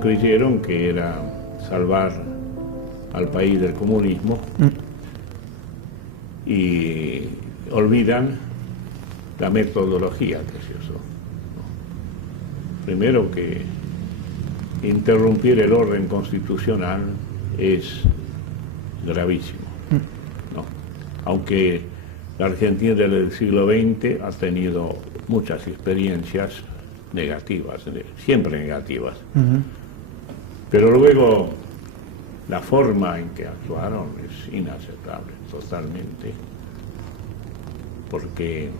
creyeron que era salvar al país del comunismo y olvidan la metodología que se usó. Primero, que interrumpir el orden constitucional es gravísimo, ¿no? Aunque la Argentina del siglo XX ha tenido muchas experiencias negativas, siempre negativas. Pero luego la forma en que actuaron es inaceptable, totalmente, porque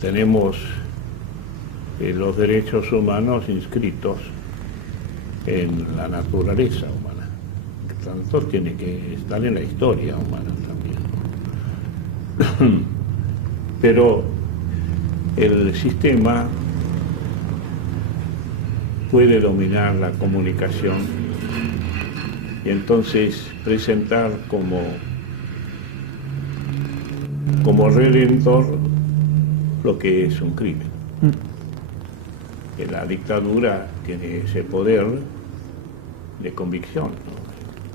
tenemos los derechos humanos inscritos en la naturaleza humana, que tanto tiene que estar en la historia humana también. Pero el sistema puede dominar la comunicación y entonces presentar como redentor lo que es un crimen. Que la dictadura tiene ese poder de convicción, ¿no?,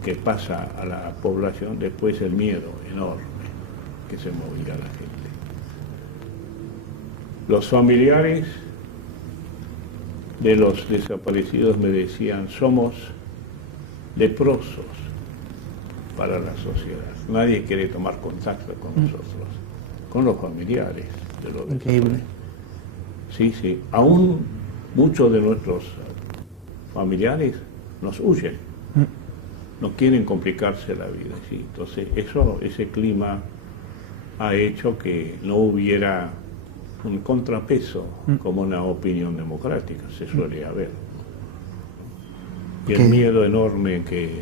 que pasa a la población después el miedo enorme que se movía a la gente. Los familiares de los desaparecidos me decían: somos leprosos para la sociedad. Nadie quiere tomar contacto con nosotros, con los familiares de los desaparecidos. Sí, sí. Aún muchos de nuestros familiares nos huyen, no quieren complicarse la vida. ¿Sí? Entonces, ese clima ha hecho que no hubiera un contrapeso como una opinión democrática se suele haber. Y el miedo enorme que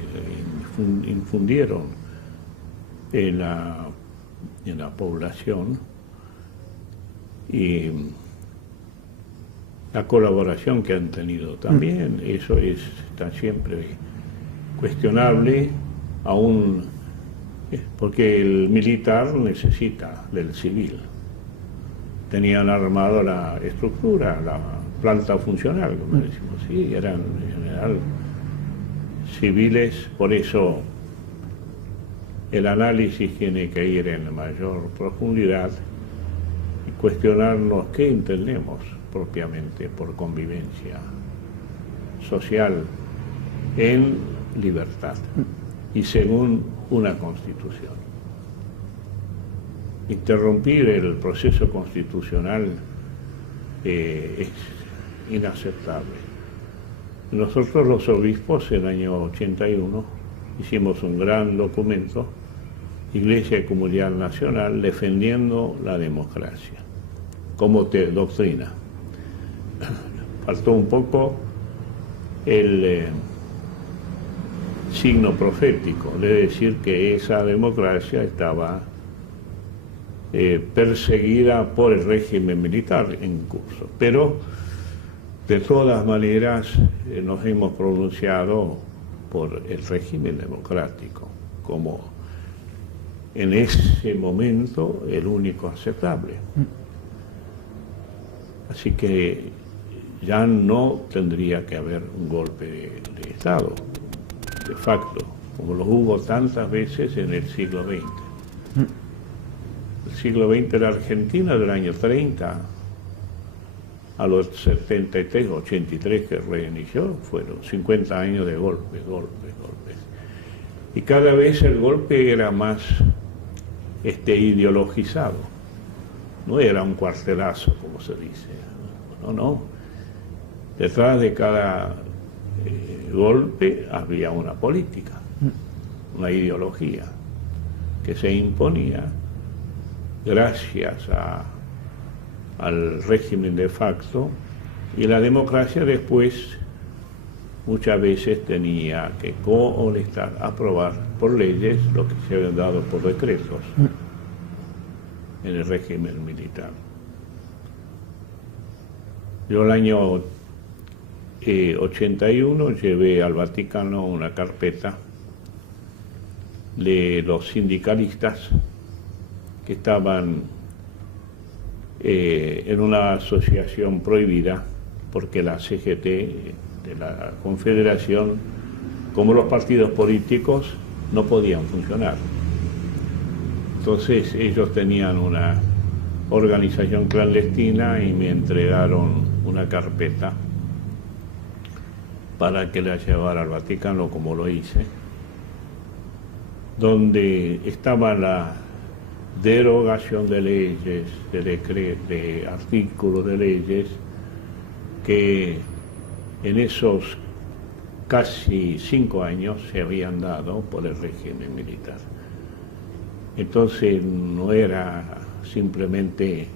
infundieron en la población y la colaboración que han tenido también, eso está siempre cuestionable, aún porque el militar necesita del civil. Tenían armado la estructura, la planta funcional, como decimos, sí, eran en general civiles, por eso el análisis tiene que ir en mayor profundidad y cuestionarnos qué entendemos propiamente por convivencia social en libertad y según una constitución. Interrumpir el proceso constitucional es inaceptable. Nosotros los obispos en el año 81 hicimos un gran documento, Iglesia y Comunidad Nacional, defendiendo la democracia como doctrina. Faltó un poco el signo profético de decir que esa democracia estaba perseguida por el régimen militar en curso. Pero de todas maneras nos hemos pronunciado por el régimen democrático como en ese momento el único aceptable. Así que ya no tendría que haber un golpe de Estado, de facto, como lo hubo tantas veces en el siglo XX. El siglo XX, la Argentina del año 30 a los 73, 83 que reinició, fueron 50 años de golpes. Y cada vez el golpe era más ideologizado. No era un cuartelazo, como se dice. No. Detrás de cada golpe había una política, una ideología que se imponía gracias al régimen de facto, y la democracia después muchas veces tenía que aprobar por leyes lo que se habían dado por decretos en el régimen militar. Yo el año 81 llevé al Vaticano una carpeta de los sindicalistas que estaban en una asociación prohibida porque la CGT de la Confederación, como los partidos políticos, no podían funcionar. Entonces ellos tenían una organización clandestina y me entregaron una carpeta para que la llevara al Vaticano, como lo hice, donde estaba la derogación de leyes, de artículos de leyes que en esos casi 5 años se habían dado por el régimen militar. Entonces no era simplemente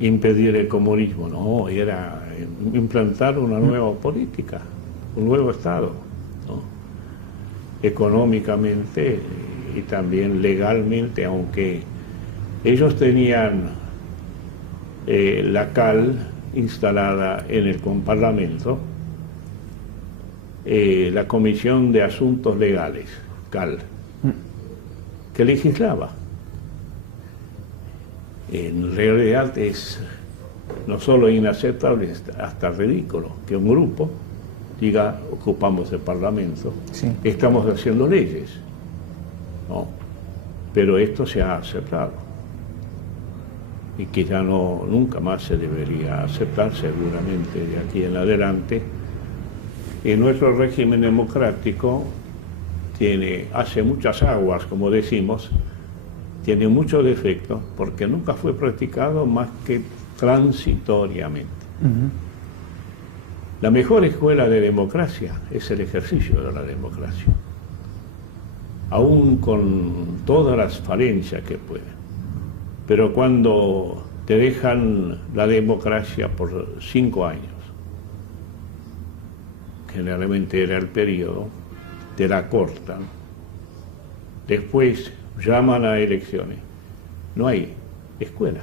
impedir el comunismo, no, era implantar una nueva política, un nuevo Estado, ¿no? Económicamente y también legalmente, aunque ellos tenían la CAL instalada en el Parlamento, la Comisión de Asuntos Legales, CAL, que legislaba. En realidad es no solo inaceptable, hasta ridículo que un grupo diga: ocupamos el Parlamento, sí, estamos haciendo leyes. No, pero esto se ha aceptado y que ya nunca más se debería aceptar, seguramente de aquí en adelante. Y nuestro régimen democrático hace muchas aguas, como decimos, tiene muchos defectos porque nunca fue practicado más que transitoriamente. La mejor escuela de democracia es el ejercicio de la democracia, aún con todas las falencias que pueden. Pero cuando te dejan la democracia por 5 años, generalmente era el periodo, te la cortan, después llaman a elecciones, no hay escuela,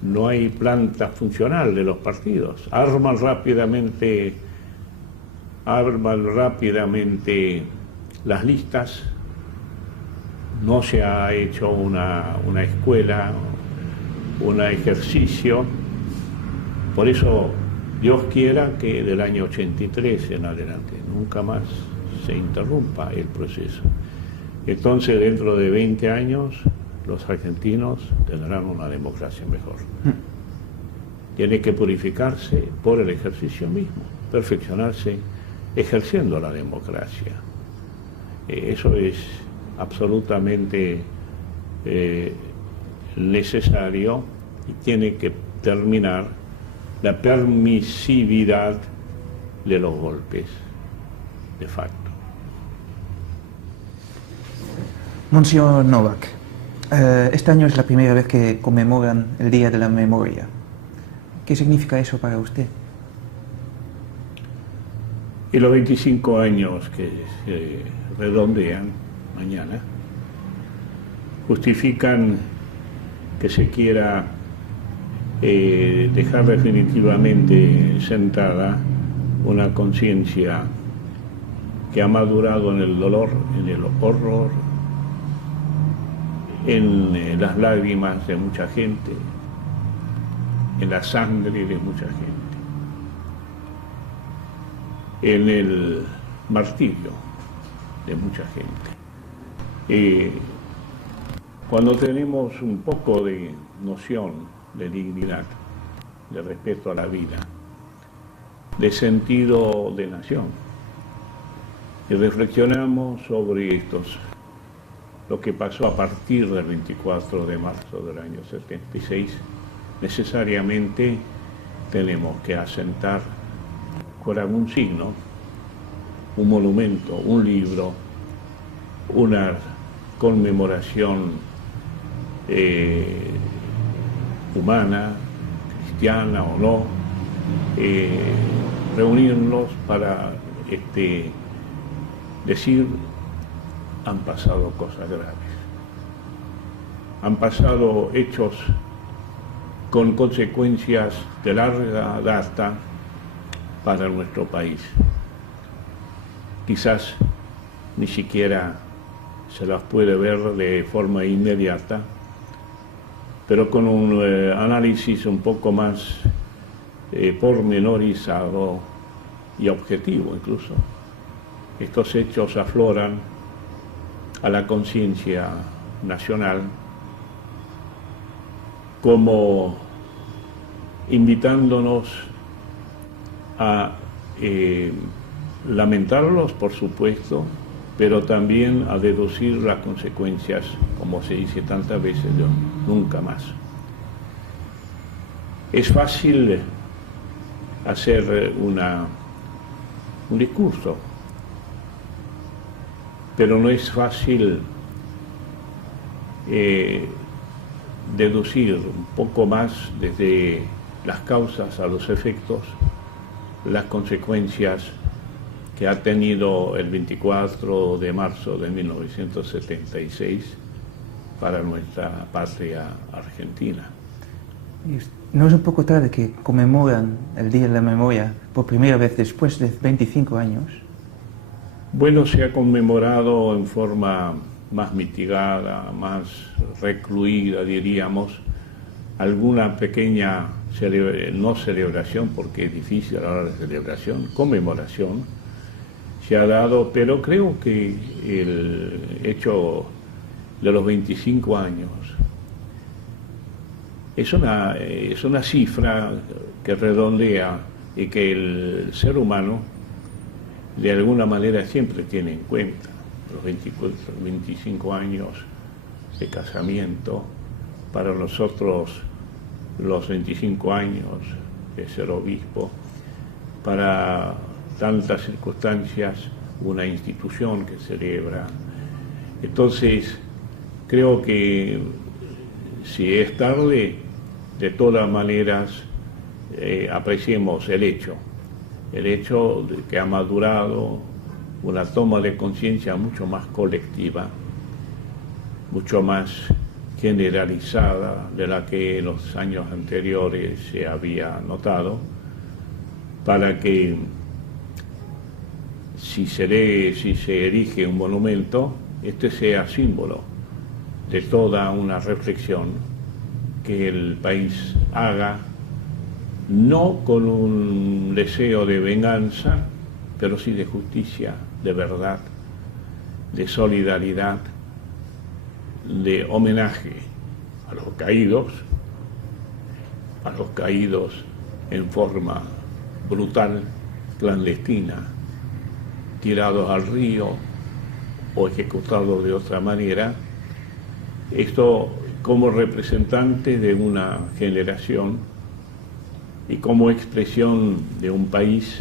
no hay planta funcional de los partidos, arman rápidamente las listas, no se ha hecho una escuela, un ejercicio. Por eso Dios quiera que del año 83 en adelante nunca más se interrumpa el proceso. Entonces, dentro de 20 años, los argentinos tendrán una democracia mejor. Tiene que purificarse por el ejercicio mismo, perfeccionarse ejerciendo la democracia. Eso es absolutamente necesario y tiene que terminar la permisividad de los golpes de facto. Monseñor Novak, este año es la primera vez que conmemoran el Día de la Memoria. ¿Qué significa eso para usted? Y los 25 años que se redondean mañana justifican que se quiera dejar definitivamente sentada una conciencia que ha madurado en el dolor, en el horror, en las lágrimas de mucha gente, en la sangre de mucha gente, en el martirio de mucha gente. Cuando tenemos un poco de noción de dignidad, de respeto a la vida, de sentido de nación, y reflexionamos sobre lo que pasó a partir del 24 de marzo del año 76, necesariamente tenemos que asentar con algún signo, un monumento, un libro, una conmemoración humana, cristiana o no, reunirnos para decir: han pasado cosas graves, han pasado hechos con consecuencias de larga data para nuestro país. Quizás ni siquiera se las puede ver de forma inmediata, pero con un análisis un poco más pormenorizado y objetivo incluso. Estos hechos afloran a la conciencia nacional como invitándonos a lamentarlos, por supuesto, pero también a deducir las consecuencias, como se dice tantas veces, de nunca más. Es fácil hacer un discurso, pero no es fácil deducir un poco más desde las causas a los efectos, las consecuencias que ha tenido el 24 de marzo de 1976 para nuestra patria argentina. ¿No es un poco tarde que conmemoran el Día de la Memoria por primera vez después de 25 años? Bueno, se ha conmemorado en forma más mitigada, más recluida, diríamos, alguna pequeña, no celebración, porque es difícil hablar de celebración, conmemoración, se ha dado, pero creo que el hecho de los 25 años es una cifra que redondea y que el ser humano de alguna manera siempre tiene en cuenta. Los 25 años de casamiento, para nosotros los 25 años de ser obispo, para tantas circunstancias, una institución que celebra. Entonces, creo que si es tarde, de todas maneras, apreciemos el hecho de que ha madurado una toma de conciencia mucho más colectiva, mucho más generalizada de la que en los años anteriores se había notado, para que si se erige un monumento, este sea símbolo de toda una reflexión que el país haga, no con un deseo de venganza, pero sí de justicia, de verdad, de solidaridad, de homenaje a los caídos en forma brutal, clandestina, tirados al río o ejecutados de otra manera. Esto como representante de una generación y como expresión de un país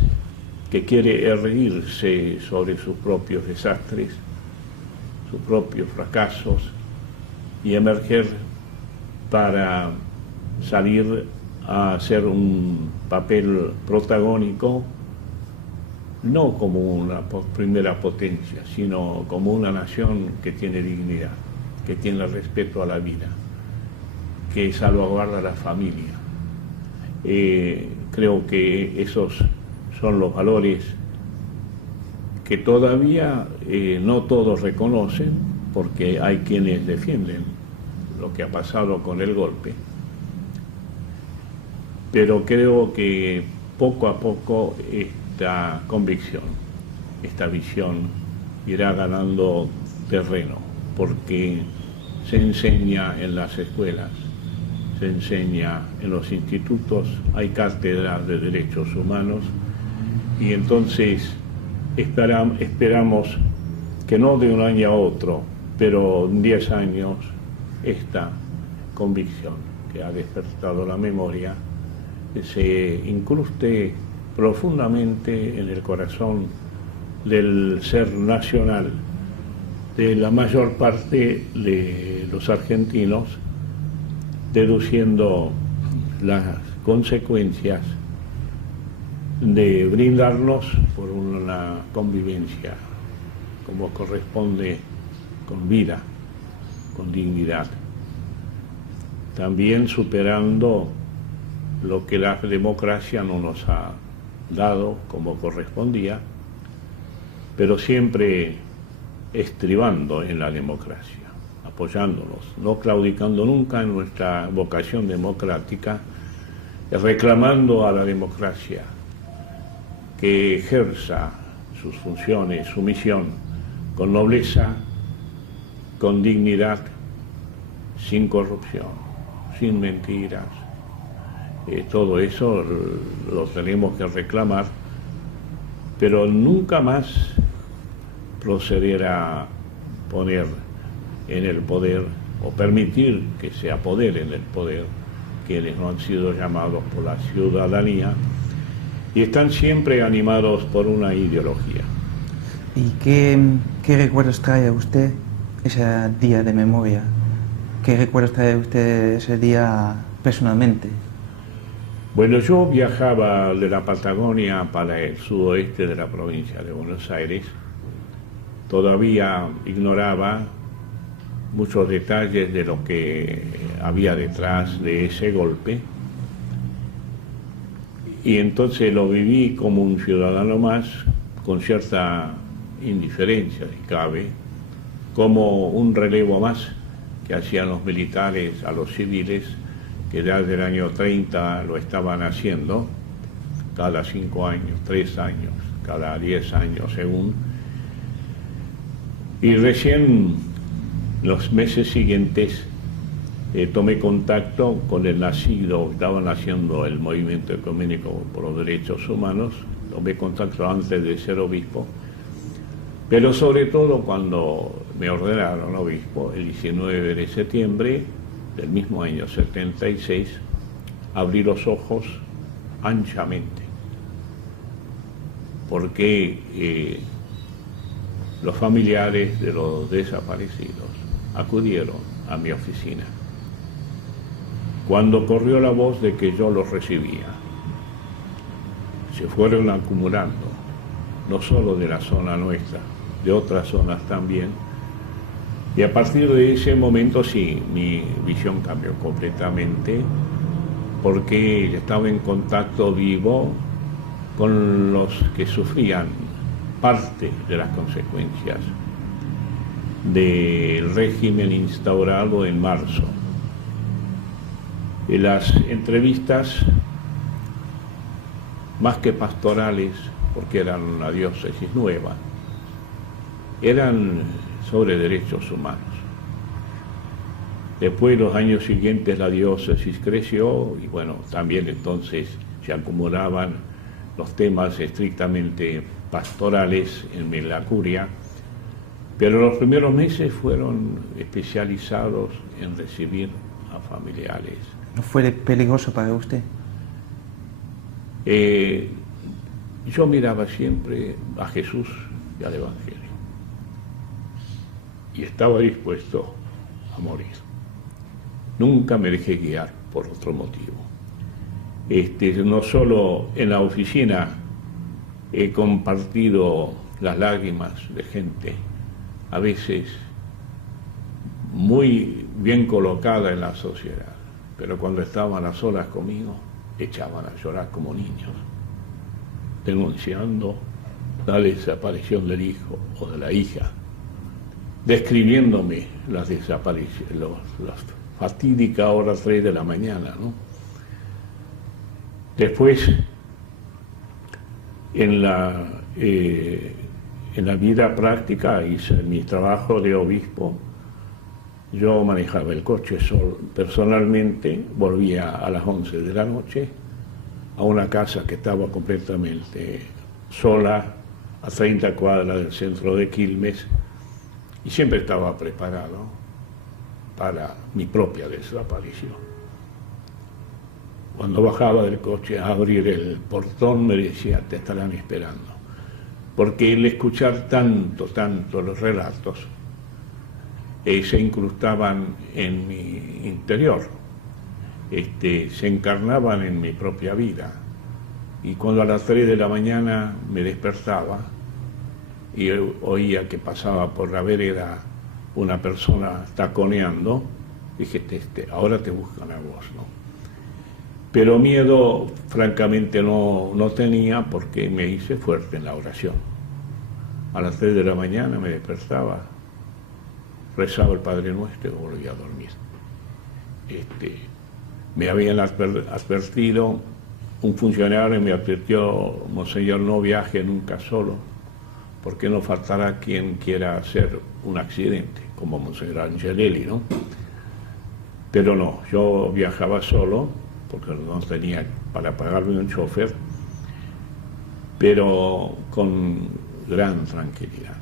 que quiere erguirse sobre sus propios desastres, sus propios fracasos y emerger para salir a hacer un papel protagónico, no como una primera potencia, sino como una nación que tiene dignidad, que tiene respeto a la vida, que salvaguarda a la familia. Creo que esos son los valores que todavía no todos reconocen, porque hay quienes defienden lo que ha pasado con el golpe. Pero creo que poco a poco esta convicción, esta visión irá ganando terreno, porque se enseña en las escuelas, se enseña en los institutos, hay cátedras de derechos humanos, y entonces esperamos que no de un año a otro, pero en 10 años, esta convicción que ha despertado la memoria se incruste profundamente en el corazón del ser nacional de la mayor parte de los argentinos, deduciendo las consecuencias de brindarnos por una convivencia como corresponde, con vida, con dignidad. También superando lo que la democracia no nos ha dado como correspondía, pero siempre estribando en la democracia, apoyándonos, no claudicando nunca en nuestra vocación democrática, reclamando a la democracia que ejerza sus funciones, su misión, con nobleza, con dignidad, sin corrupción, sin mentiras. Todo eso lo tenemos que reclamar, pero nunca más proceder a poner en el poder o permitir que se apoderen del poder quienes no han sido llamados por la ciudadanía y están siempre animados por una ideología. ¿Y qué recuerdos trae a usted ese día de memoria? ¿Qué recuerdos trae usted ese día personalmente? Bueno, yo viajaba de la Patagonia para el sudoeste de la provincia de Buenos Aires. Todavía ignoraba muchos detalles de lo que había detrás de ese golpe. Y entonces lo viví como un ciudadano más, con cierta indiferencia, si cabe, como un relevo más que hacían los militares a los civiles, que ya desde el año 30 lo estaban haciendo, cada 5 años, 3 años, cada 10 años según. Y recién los meses siguientes tomé contacto con el nacido, estaban haciendo el movimiento ecuménico por los derechos humanos, tomé contacto antes de ser obispo, pero sobre todo cuando me ordenaron obispo, el 19 de septiembre del mismo año 76, abrí los ojos anchamente, porque los familiares de los desaparecidos acudieron a mi oficina cuando corrió la voz de que yo los recibía. Se fueron acumulando, no solo de la zona nuestra, de otras zonas también, y a partir de ese momento sí, mi visión cambió completamente, porque estaba en contacto vivo con los que sufrían parte de las consecuencias del régimen instaurado en marzo. Y las entrevistas, más que pastorales, porque eran una diócesis nueva, eran sobre derechos humanos. Después, los años siguientes, la diócesis creció y bueno, también entonces se acumulaban los temas estrictamente pastorales en la curia, pero los primeros meses fueron especializados en recibir a familiares. ¿No fue peligroso para usted? Yo miraba siempre a Jesús y al Evangelio y estaba dispuesto a morir. Nunca me dejé guiar por otro motivo. No solo en la oficina he compartido las lágrimas de gente, a veces muy bien colocada en la sociedad, pero cuando estaban a solas conmigo, echaban a llorar como niños, denunciando la desaparición del hijo o de la hija, describiéndome las desapariciones, las fatídicas horas 3 de la mañana, ¿no? Después, en la vida práctica, hice mi trabajo de obispo. Yo manejaba el coche personalmente, volvía a las 11 de la noche a una casa que estaba completamente sola, a 30 cuadras del centro de Quilmes, y siempre estaba preparado para mi propia desaparición. Cuando bajaba del coche a abrir el portón me decía, te estarán esperando, porque el escuchar tanto los relatos se incrustaban en mi interior, se encarnaban en mi propia vida. Y cuando a las 3 de la mañana me despertaba y oía que pasaba por la vereda una persona taconeando, dije, ahora te buscan a vos, ¿no? Pero miedo, francamente, no tenía, porque me hice fuerte en la oración. A las 3 de la mañana me despertaba, rezaba el Padre Nuestro y volvía a dormir. Me habían advertido, un funcionario me advirtió: Monseñor, no viaje nunca solo, porque no faltará quien quiera hacer un accidente, como Monseñor Angelelli, ¿no? Pero no, yo viajaba solo, porque no tenía para pagarme un chofer, pero con gran tranquilidad.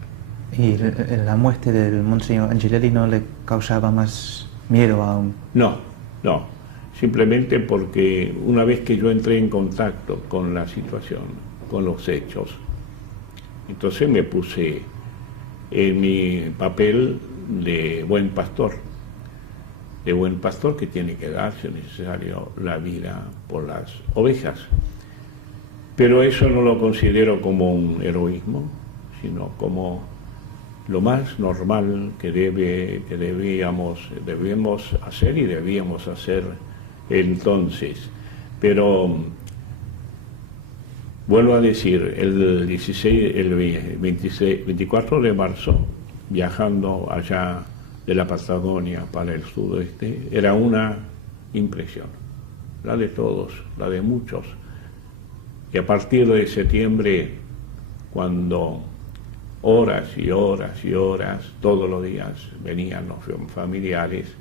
¿Y la muerte del Monseñor Angelelli no le causaba más miedo aún? No, no, simplemente porque una vez que yo entré en contacto con la situación, con los hechos, entonces me puse en mi papel de buen pastor que tiene que dar, si es necesario, la vida por las ovejas. Pero eso no lo considero como un heroísmo, sino como lo más normal que debíamos hacer y debíamos hacer entonces. Pero vuelvo a decir, el 24 de marzo, viajando allá de la Patagonia para el sudoeste, era una impresión, la de todos, la de muchos. Y a partir de septiembre, cuando horas y horas y horas, todos los días venían los familiares,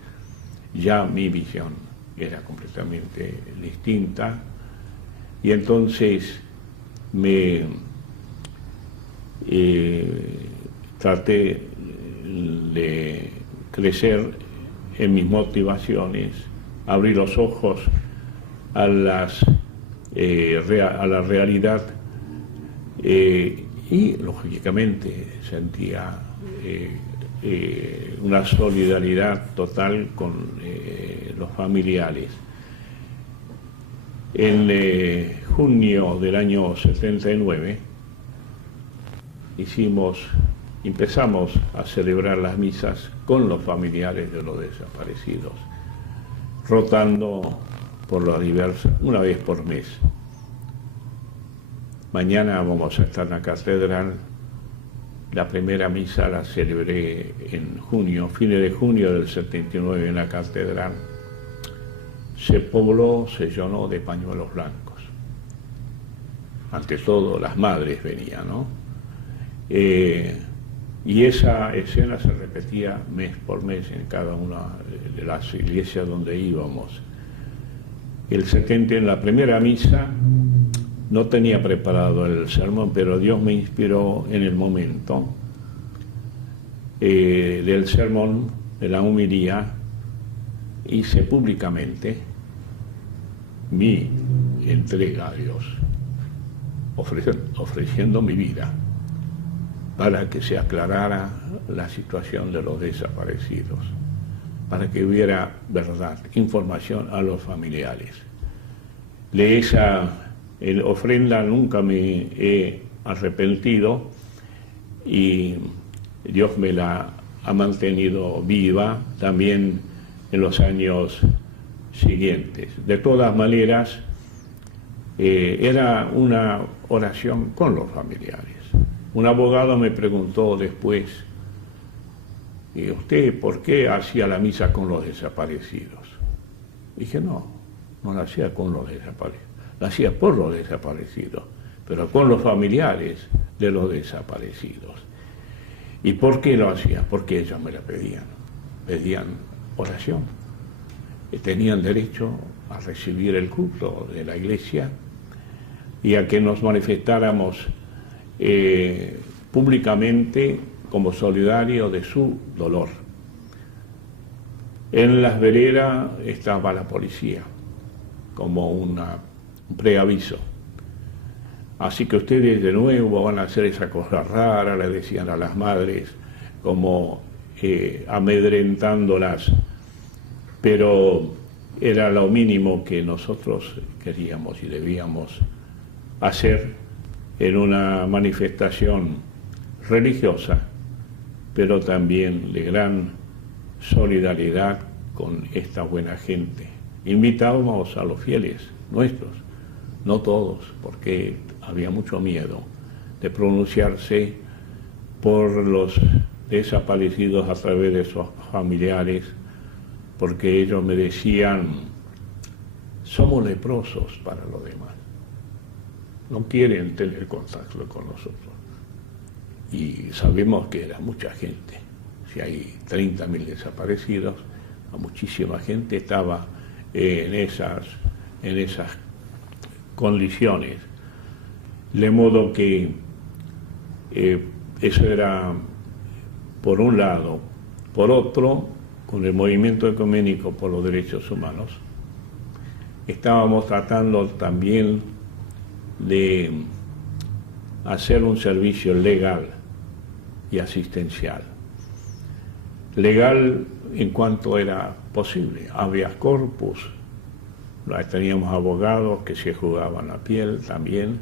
ya mi visión era completamente distinta, y entonces me traté de crecer en mis motivaciones, abrir los ojos a la realidad, y lógicamente sentía una solidaridad total con los familiares. En junio del año 79 empezamos a celebrar las misas con los familiares de los desaparecidos, rotando por las diversas, una vez por mes. Mañana vamos a estar en la catedral. La primera misa la celebré en junio, fines de junio del 79 en la catedral. Se pobló, se llenó de pañuelos blancos. Ante todo, las madres venían, ¿no? Y esa escena se repetía mes por mes en cada una de las iglesias donde íbamos. El 70, en la primera misa, no tenía preparado el sermón, pero Dios me inspiró en el momento del sermón, de la homilía. Hice públicamente mi entrega a Dios, ofreciendo mi vida para que se aclarara la situación de los desaparecidos, para que hubiera verdad, información a los familiares. De esa ofrenda nunca me he arrepentido, y Dios me la ha mantenido viva también en los años siguientes. De todas maneras, era una oración con los familiares. Un abogado me preguntó después: ¿y usted por qué hacía la misa con los desaparecidos? Dije: no la hacía con los desaparecidos, la hacía por los desaparecidos, pero con los familiares de los desaparecidos. ¿Y por qué lo hacía? Porque ellos me la pedían oración. Tenían derecho a recibir el culto de la iglesia y a que nos manifestáramos públicamente como solidarios de su dolor. En las veredas estaba la policía como un preaviso. Así que ustedes de nuevo van a hacer esa cosa rara, le decían a las madres, como amedrentándolas, pero era lo mínimo que nosotros queríamos y debíamos hacer en una manifestación religiosa, pero también de gran solidaridad con esta buena gente. Invitábamos a los fieles nuestros, no todos, porque había mucho miedo de pronunciarse por los desaparecidos a través de sus familiares, porque ellos me decían: somos leprosos para los demás. No quieren tener contacto con nosotros. Y sabemos que era mucha gente. Si hay 30.000 desaparecidos, muchísima gente estaba en esas condiciones. De modo que eso era por un lado. Por otro, con el movimiento ecuménico por los derechos humanos, estábamos tratando también de hacer un servicio legal y asistencial. Legal en cuanto era posible. Habeas corpus, teníamos abogados que se jugaban la piel también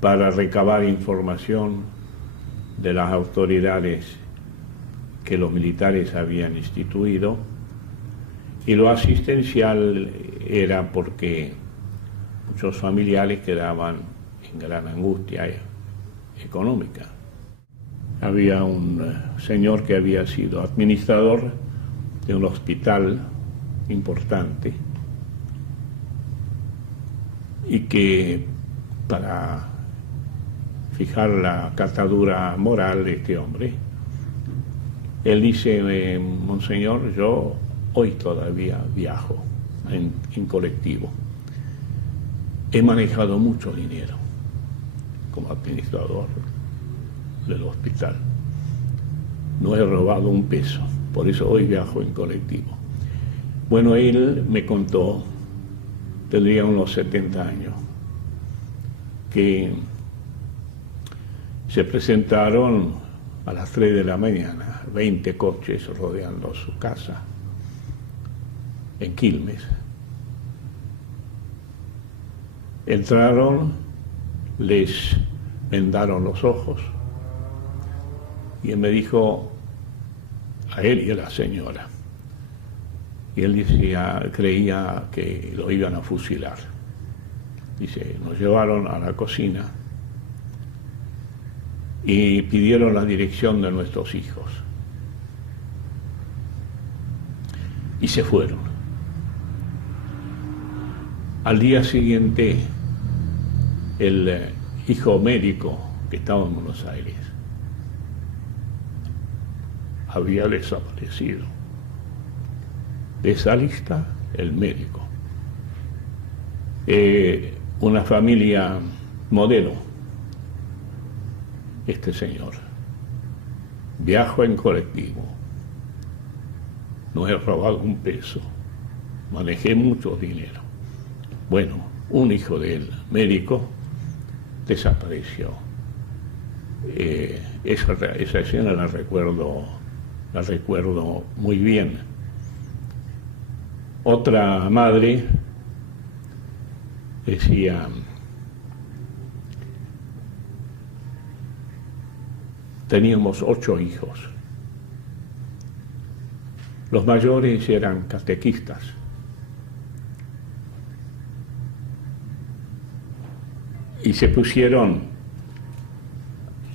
para recabar información de las autoridades que los militares habían instituido, y lo asistencial era porque muchos familiares quedaban en gran angustia económica. Había un señor que había sido administrador de un hospital importante y que, para fijar la catadura moral de este hombre, él dice: Monseñor, yo hoy todavía viajo en colectivo. He manejado mucho dinero como administrador del hospital. No he robado un peso, por eso hoy viajo en colectivo. Bueno, él me contó, tendría unos 70 años, que se presentaron a las 3 de la mañana 20 coches rodeando su casa en Quilmes. Entraron, les vendaron los ojos y él me dijo, a él y a la señora, y él decía, creía que lo iban a fusilar. Dice, nos llevaron a la cocina y pidieron la dirección de nuestros hijos y se fueron. Al día siguiente, el hijo médico que estaba en Buenos Aires había desaparecido. De esa lista, el médico. Una familia modelo, este señor. Viajo en colectivo. No he robado un peso. Manejé mucho dinero. Bueno, un hijo de él, médico, desapareció. Esa escena la recuerdo muy bien. Otra madre decía, teníamos 8 hijos. Los mayores eran catequistas. Y se pusieron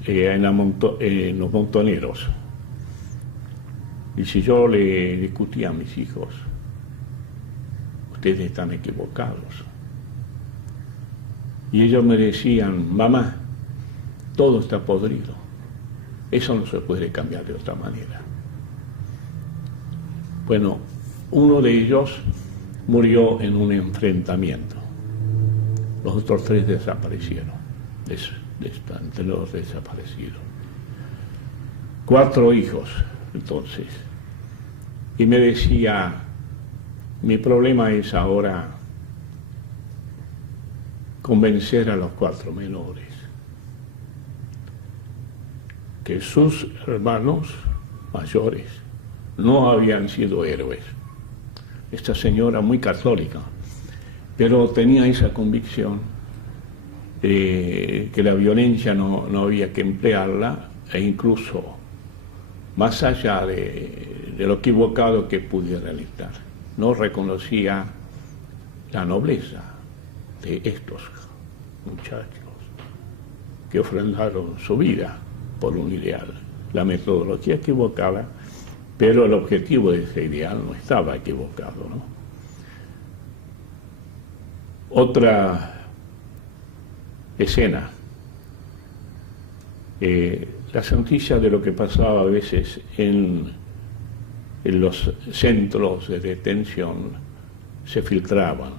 en los montoneros. Y si yo le discutía a mis hijos, ustedes están equivocados. Y ellos me decían, mamá, todo está podrido. Eso no se puede cambiar de otra manera. Bueno, uno de ellos murió en un enfrentamiento. Los otros 3 desaparecieron, entre los desaparecidos. 4 hijos, entonces. Y me decía, mi problema es ahora convencer a los 4 menores que sus hermanos mayores no habían sido héroes. Esta señora muy católica, pero tenía esa convicción que la violencia no había que emplearla, e incluso más allá de lo equivocado que pudiera estar, no reconocía la nobleza de estos muchachos que ofrendaron su vida por un ideal. La metodología equivocada, pero el objetivo de ese ideal no estaba equivocado, ¿no? Otra escena, las noticias de lo que pasaba a veces en los centros de detención se filtraban,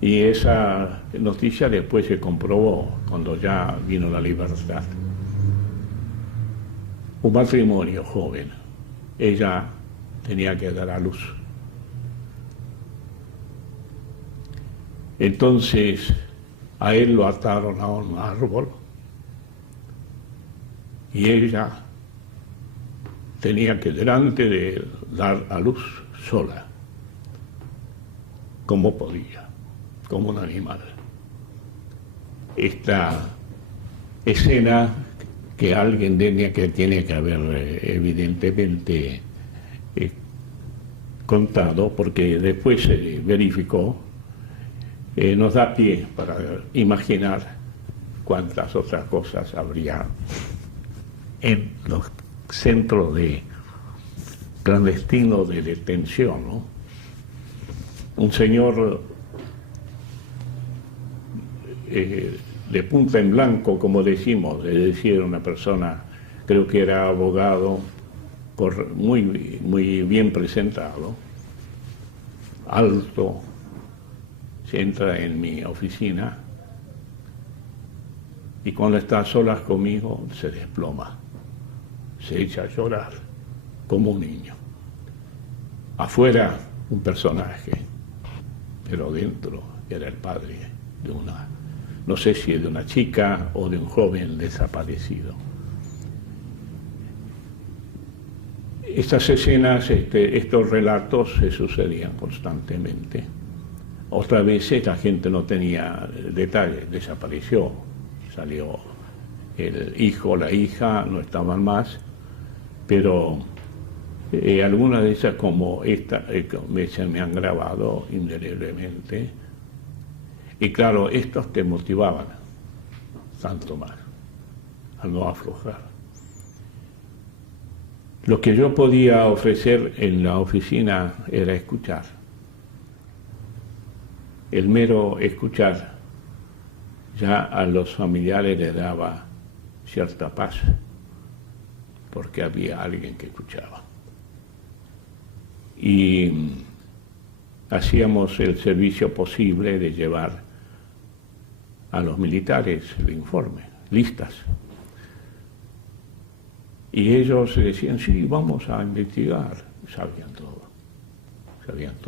y esa noticia después se comprobó cuando ya vino la libertad. Un matrimonio joven, ella tenía que dar a luz. Entonces a él lo ataron a un árbol y ella tenía que delante de él dar a luz sola, como podía, como un animal. Esta escena que alguien tiene que haber evidentemente contado, porque después se verificó, nos da pie para imaginar cuántas otras cosas habría en los centros clandestinos de detención, ¿no? Un señor de punta en blanco, como decimos, es decir, una persona, creo que era abogado, muy bien presentado, alto, se entra en mi oficina y cuando está a solas conmigo se desploma, se echa a llorar como un niño. Afuera un personaje, pero dentro era el padre de una, no sé si de una chica o de un joven desaparecido. Estas escenas, estos relatos se sucedían constantemente. Otras veces la gente no tenía detalles, desapareció, salió el hijo, la hija, no estaban más, pero algunas de esas como esta se me han grabado indeleblemente. Y claro, estos te motivaban tanto más a no aflojar. Lo que yo podía ofrecer en la oficina era escuchar. El mero escuchar ya a los familiares les daba cierta paz, porque había alguien que escuchaba. Y hacíamos el servicio posible de llevar a los militares el informe, listas. Y ellos decían, sí, vamos a investigar. Sabían todo,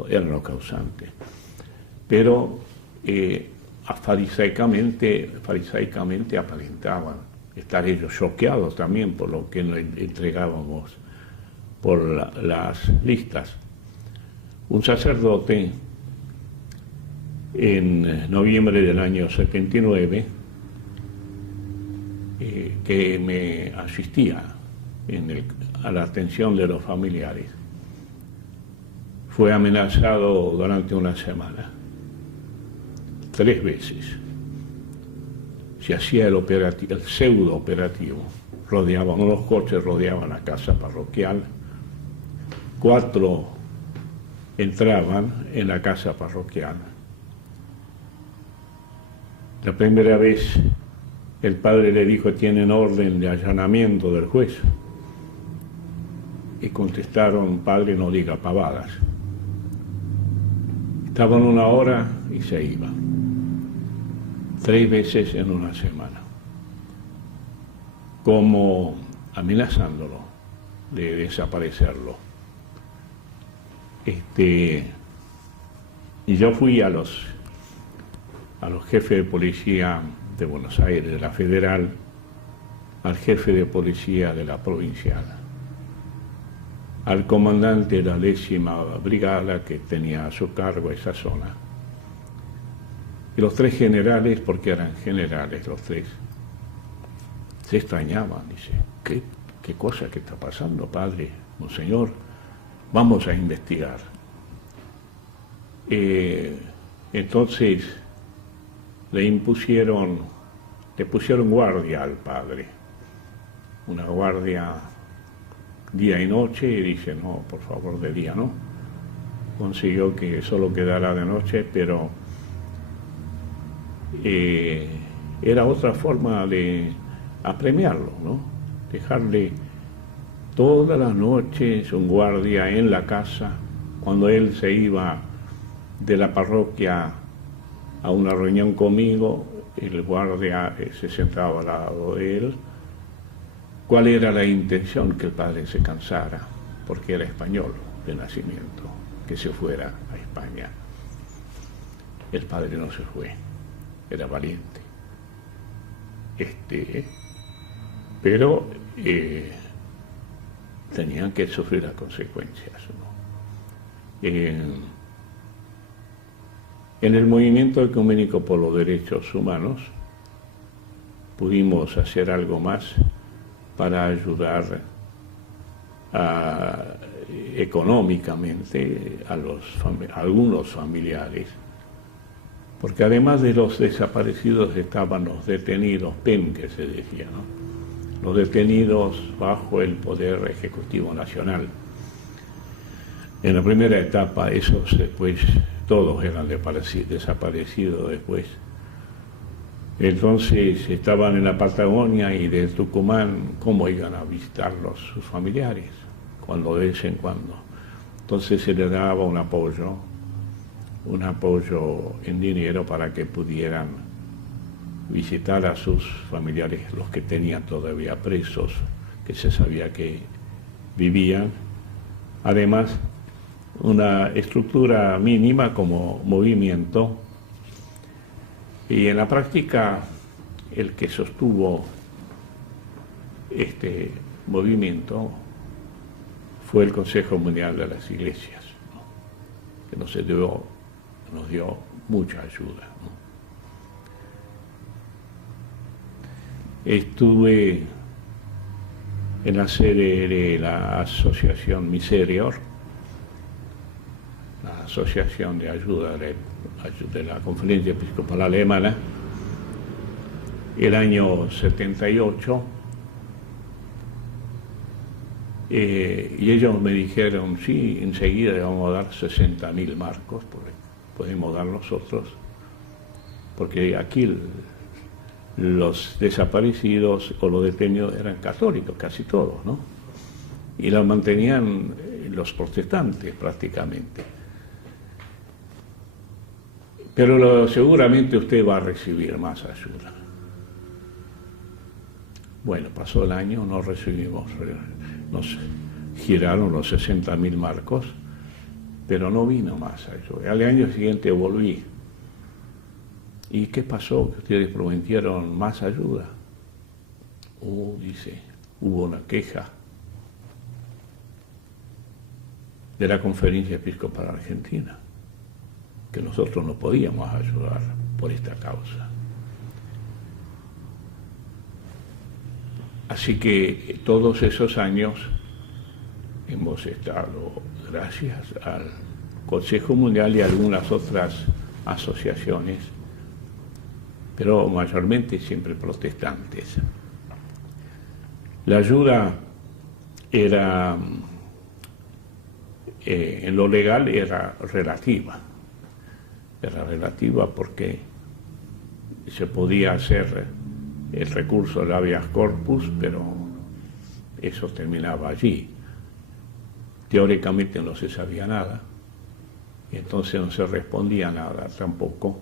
eran los causantes. Pero farisaicamente aparentaban estar ellos choqueados también por lo que nos entregábamos por las listas. Un sacerdote en noviembre del año 79 que me asistía a la atención de los familiares fue amenazado durante una semana. 3 veces se hacía el pseudo operativo. Rodeaban los coches, rodeaban la casa parroquial. 4 entraban en la casa parroquial. La primera vez el padre le dijo, tienen orden de allanamiento del juez. Y contestaron, padre, no diga pavadas. Estaban 1 hora y se iban. 3 veces en una semana, como amenazándolo de desaparecerlo. Y yo fui a los jefes de policía de Buenos Aires, de la Federal, al jefe de policía de la provincial, al comandante de la 10ª brigada que tenía a su cargo esa zona. Y los 3 generales, porque eran generales los 3, se extrañaban. Dice, ¿qué cosa que está pasando, padre, monseñor? Vamos a investigar. Entonces le pusieron guardia al padre, una guardia día y noche, y dice, no, por favor, de día no. Consiguió que solo quedara de noche, pero era otra forma de apremiarlo, ¿no? Dejarle todas las noches un guardia en la casa. Cuando él se iba de la parroquia a una reunión conmigo, el guardia se sentaba al lado de él. ¿Cuál era la intención? Que el padre se cansara, porque era español de nacimiento, que se fuera a España. El padre no se fue, era valiente. Pero tenían que sufrir las consecuencias, ¿no? En el movimiento ecuménico por los derechos humanos pudimos hacer algo más para ayudar económicamente a algunos familiares, porque además de los desaparecidos estaban los detenidos, PEN que se decía, ¿no? Los detenidos bajo el Poder Ejecutivo Nacional. En la primera etapa, esos después, todos eran desaparecidos después. Entonces estaban en la Patagonia y de Tucumán, ¿cómo iban a visitarlos sus familiares? De vez en cuando. Entonces se les daba un apoyo en dinero para que pudieran visitar a sus familiares, los que tenían todavía presos, que se sabía que vivían. Además, una estructura mínima como movimiento, y en la práctica el que sostuvo este movimiento fue el Consejo Mundial de las Iglesias, ¿no? Que nos dio mucha ayuda, ¿no? Estuve en la sede de la Asociación Miserior, la Asociación de Ayuda de la Conferencia Episcopal Alemana, el año 78, y ellos me dijeron, sí, enseguida le vamos a dar 60.000 marcos, porque podemos dar nosotros, porque aquí los desaparecidos o los detenidos eran católicos, casi todos, ¿no? Y los mantenían los protestantes prácticamente. Pero seguramente usted va a recibir más ayuda. Bueno, pasó el año, no recibimos, nos giraron los 60.000 marcos, pero no vino más ayuda. Al año siguiente volví. ¿Y qué pasó? Que ustedes prometieron más ayuda. Dice, hubo una queja de la Conferencia Episcopal Argentina, que nosotros no podíamos ayudar por esta causa. Así que todos esos años hemos estado, gracias al Consejo Mundial y a algunas otras asociaciones, pero mayormente siempre protestantes. La ayuda era, en lo legal era relativa porque se podía hacer el recurso de habeas corpus, pero eso terminaba allí. Teóricamente no se sabía nada, y entonces no se respondía nada tampoco.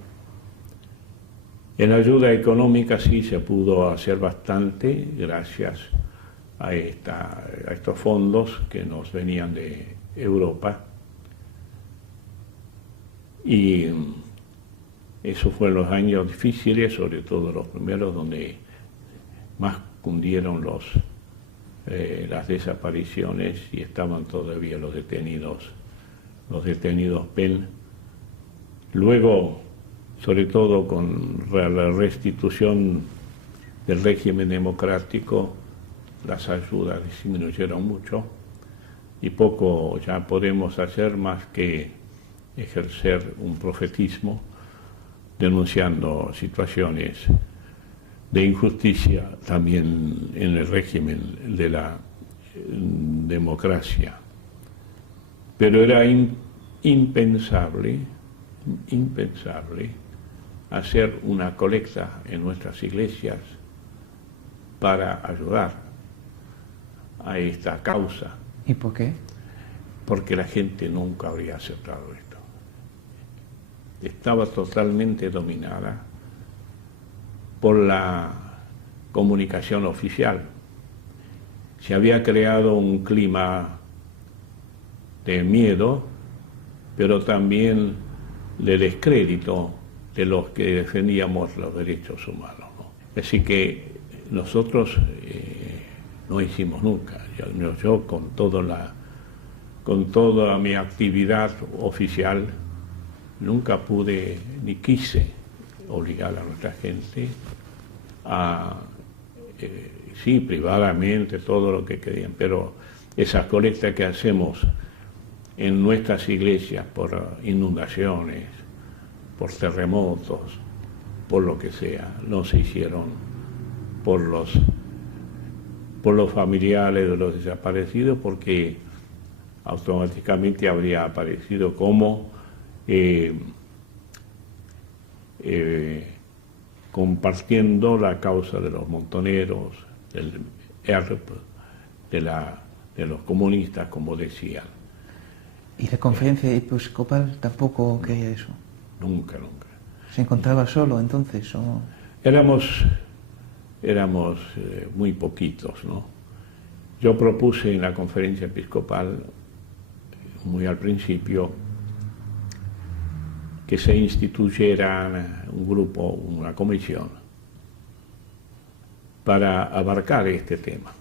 En ayuda económica sí se pudo hacer bastante gracias a estos fondos que nos venían de Europa. Y eso fue en los años difíciles, sobre todo los primeros, donde más cundieron las desapariciones y estaban todavía los detenidos PEN. Luego, sobre todo con la restitución del régimen democrático, las ayudas disminuyeron mucho y poco ya podemos hacer más que ejercer un profetismo denunciando situaciones de injusticia también en el régimen de la democracia. Pero era impensable hacer una colecta en nuestras iglesias para ayudar a esta causa. ¿Y por qué? Porque la gente nunca habría aceptado esto. Estaba totalmente dominada por la comunicación oficial. Se había creado un clima de miedo, pero también de descrédito de los que defendíamos los derechos humanos, ¿no? Así que nosotros no hicimos nunca, yo con toda mi actividad oficial nunca pude ni quise obligar a nuestra gente a, sí, privadamente, todo lo que querían, pero esas colectas que hacemos en nuestras iglesias por inundaciones, por terremotos, por lo que sea, no se hicieron por los familiares de los desaparecidos, porque automáticamente habría aparecido como compartiendo la causa de los montoneros, del ERP, de los comunistas, como decían. ¿Y la conferencia episcopal tampoco quería eso? Nunca, nunca. ¿Se encontraba solo entonces? ¿O? Éramos muy poquitos, ¿no? Yo propuse en la conferencia episcopal, muy al principio, que se instituyera un grupo, una comisión, para abarcar este tema.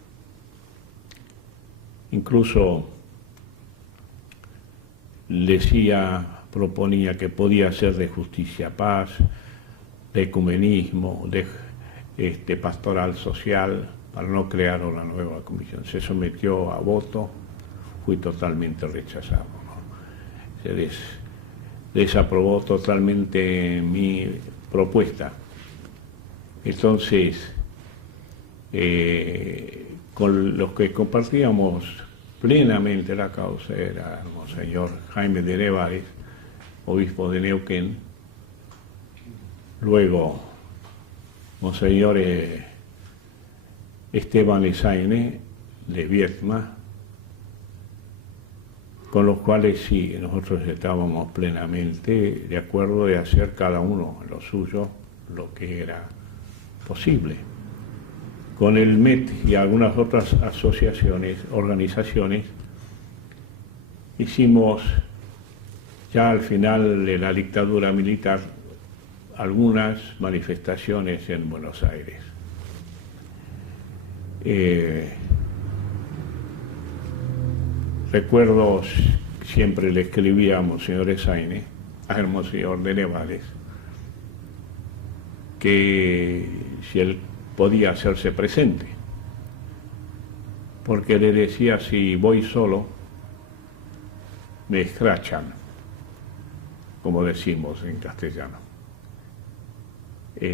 Incluso proponía que podía ser de justicia, paz, de ecumenismo, de pastoral social, para no crear una nueva comisión. Se sometió a voto, fui totalmente rechazado, ¿no? Se desaprobó totalmente mi propuesta. Entonces, con los que compartíamos plenamente la causa era el Monseñor Jaime de Nevares, obispo de Neuquén, luego Monseñor Esteban Esaine de Viedma, con los cuales sí, nosotros estábamos plenamente de acuerdo de hacer cada uno lo suyo, lo que era posible. Con el MET y algunas otras asociaciones, organizaciones, hicimos ya al final de la dictadura militar algunas manifestaciones en Buenos Aires. Recuerdo, siempre le escribía a Monseñor Esaine, al Monseñor de Nevares, que si él podía hacerse presente, porque le decía, si voy solo, me escrachan, como decimos en castellano.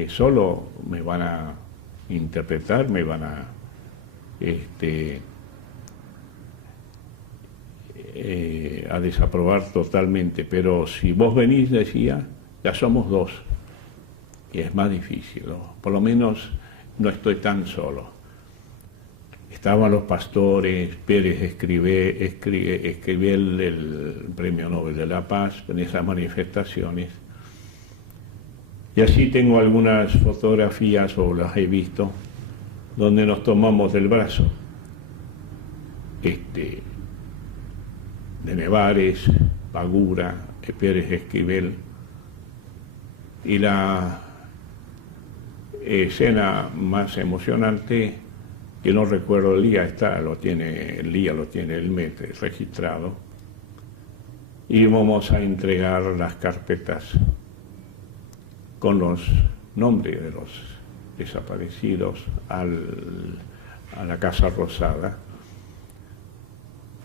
Solo me van a interpretar, me van a desaprobar totalmente, pero si vos venís, decía, ya somos dos, y es más difícil, ¿no? Por lo menos no estoy tan solo. Estaban los pastores, Pérez Escribel del Premio Nobel de la Paz, en esas manifestaciones. Y así tengo algunas fotografías, o las he visto, donde nos tomamos del brazo. De Nevares, Pagura, Pérez Esquivel, y la escena más emocionante, que no recuerdo el día, lo tiene el MET registrado, y vamos a entregar las carpetas con los nombres de los desaparecidos a la Casa Rosada,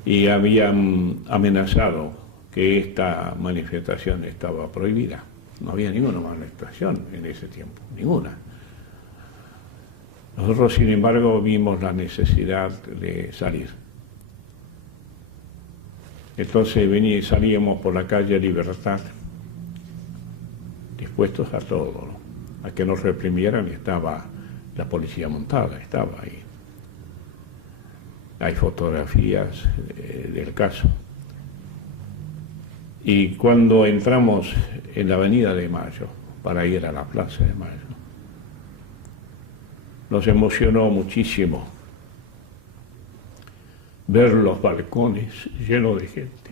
y habían amenazado que esta manifestación estaba prohibida. No había ninguna manifestación en ese tiempo, ninguna. Nosotros, sin embargo, vimos la necesidad de salir. Entonces salíamos por la calle Libertad dispuestos a todo, ¿no? A que nos reprimieran, y estaba la policía montada, estaba ahí. Hay fotografías del caso. Y cuando entramos en la Avenida de Mayo, para ir a la Plaza de Mayo, nos emocionó muchísimo ver los balcones llenos de gente,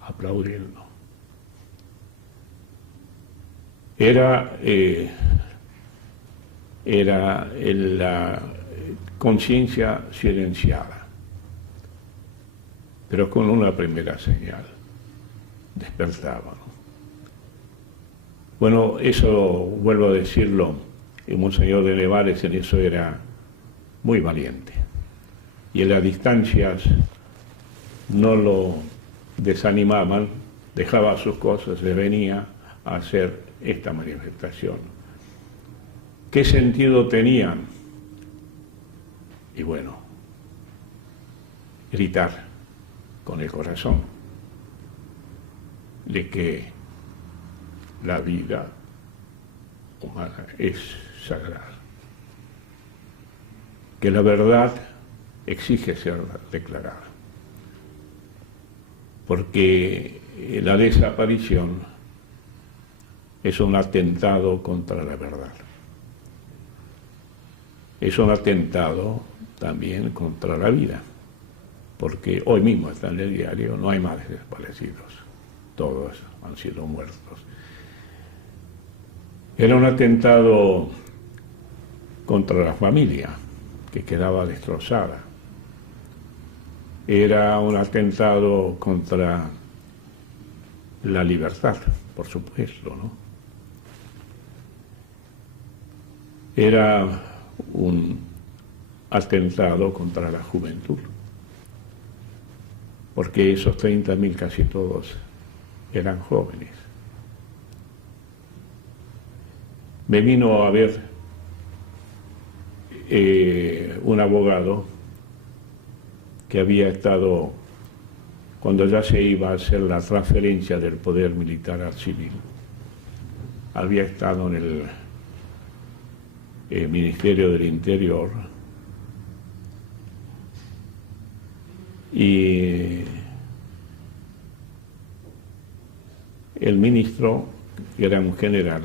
aplaudiendo. Era la conciencia silenciada, pero con una primera señal, despertaba, ¿no? Bueno, eso, vuelvo a decirlo, y Monseñor de Nevares en eso era muy valiente, y en las distancias no lo desanimaban, dejaba sus cosas, se venía a hacer esta manifestación. ¿Qué sentido tenían? Y bueno, gritar con el corazón de que la vida humana es sagrada, que la verdad exige ser declarada, porque la desaparición es un atentado contra la verdad. Es un atentado también contra la vida, porque hoy mismo está en el diario, no hay más desaparecidos, todos han sido muertos. Era un atentado contra la familia, que quedaba destrozada. Era un atentado contra la libertad, por supuesto, ¿no? Era un atentado contra la juventud, porque esos 30.000 casi todos eran jóvenes. Me vino a ver un abogado que había estado, cuando ya se iba a hacer la transferencia del poder militar al civil, había estado en el Ministerio del Interior, y el ministro, que era un general,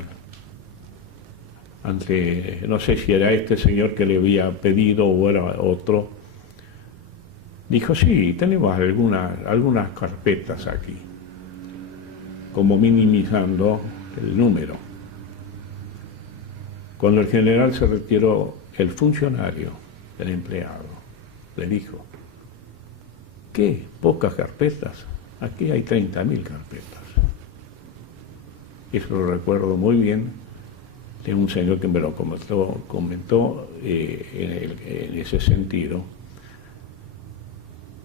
ante, no sé si era este señor que le había pedido o era otro, dijo: sí, tenemos algunas carpetas aquí, como minimizando el número. Cuando el general se retiró, el funcionario, el empleado, le dijo: ¿qué? ¿Pocas carpetas? Aquí hay 30.000 carpetas. Eso lo recuerdo muy bien, de un señor que me lo comentó en ese sentido.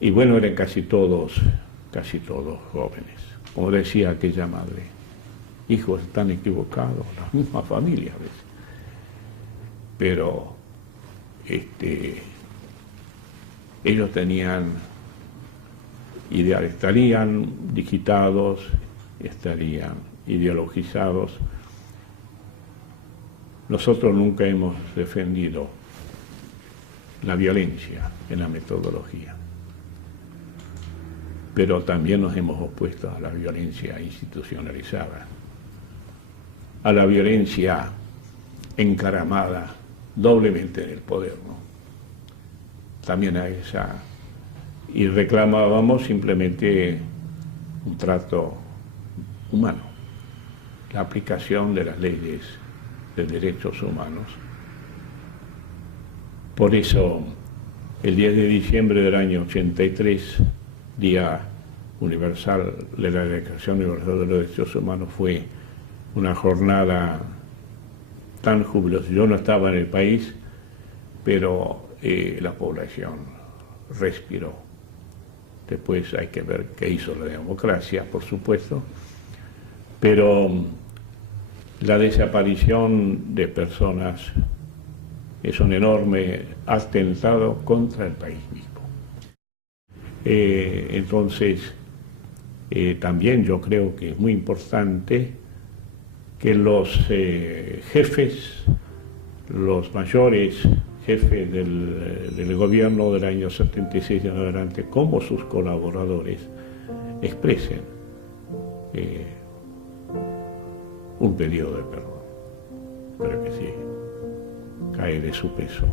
Y bueno, eran casi todos jóvenes. Como decía aquella madre: hijos están equivocados, la misma familia a veces. Pero ellos tenían ideales, estarían digitados, estarían ideologizados. Nosotros nunca hemos defendido la violencia en la metodología, pero también nos hemos opuesto a la violencia institucionalizada, a la violencia encaramada doblemente en el poder, ¿no? También a esa, y reclamábamos simplemente un trato humano, la aplicación de las leyes de derechos humanos. Por eso, el 10 de diciembre del año 83, Día Universal de la Declaración Universal de los Derechos Humanos, fue una jornada tan jubilosa. Yo no estaba en el país, pero la población respiró. Después hay que ver qué hizo la democracia, por supuesto, pero la desaparición de personas es un enorme atentado contra el país mismo. Entonces, también yo creo que es muy importante que los jefes, los mayores jefes del gobierno del año 76 en adelante, como sus colaboradores, expresen un pedido de perdón. Creo que sí, cae de su peso.